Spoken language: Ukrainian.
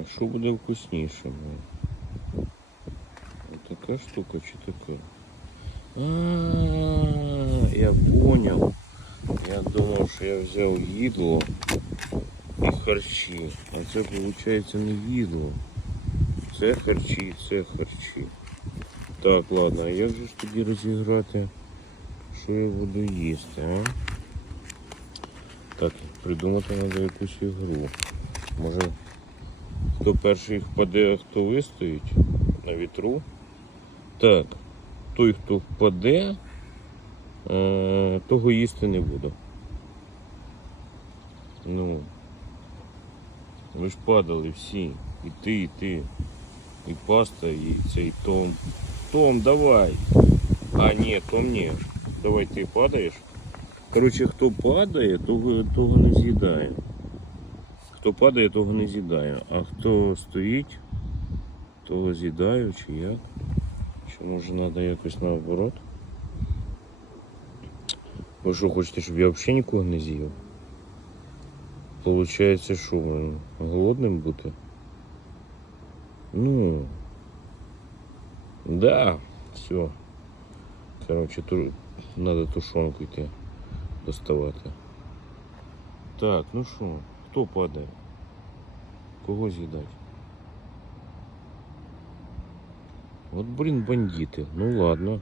А що буде вкусніше? Така штука чи така? Я понял. Я думав, що я взяв їдло і харчі. А це виходить не їдло. Це харчі, це харчі. Так, ладно, а як же ж тоді розіграти, що я буду їсти, а? Так, придумати треба якусь ігру. Може хто перший впаде, хто вистоїть на вітру. Так, той, хто впаде, е, того їсти не буду. Ну. Ви ж падали всі. І ти, і ти. І паста, і цей Том. Том, давай. А, ні, Том ні. Давай ти падаєш. Коротше, хто падає, того, того не з'їдає. Хто падає, того не з'їдає. А хто стоїть, того з'їдаю чи як? Чи може треба якось наоборот? Ви що хочете, щоб я взагалі нікого не з'їв? Получається, що голодним бути? Ну. Да, все. Короче, ту... надо тушенку йти доставати. Так, ну що, хто падає? Кого з'їдати? От, блін, бандити. Ну ладно.